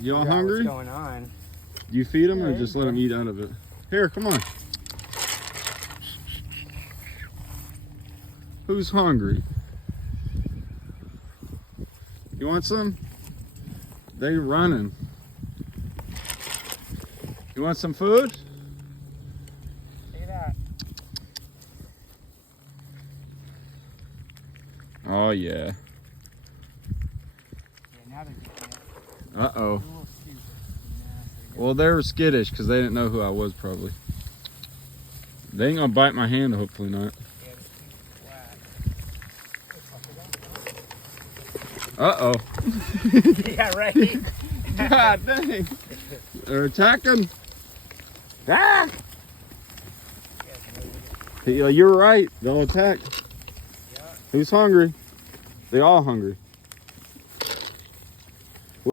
You all hungry? What's going on? Do you feed them or just let them eat out of it? Here, come on. Who's hungry? You want some? They're running. You want some food? Look at that. Oh, yeah. Yeah, now they're getting it. Uh-oh. They're a little stupid. Well, they were skittish because they didn't know who I was, probably. They ain't gonna bite my hand, hopefully not. Uh-oh. Yeah, right. God dang. They're attacking. Ah! Yeah, you're right. They'll attack. Yeah. Who's hungry? They all hungry.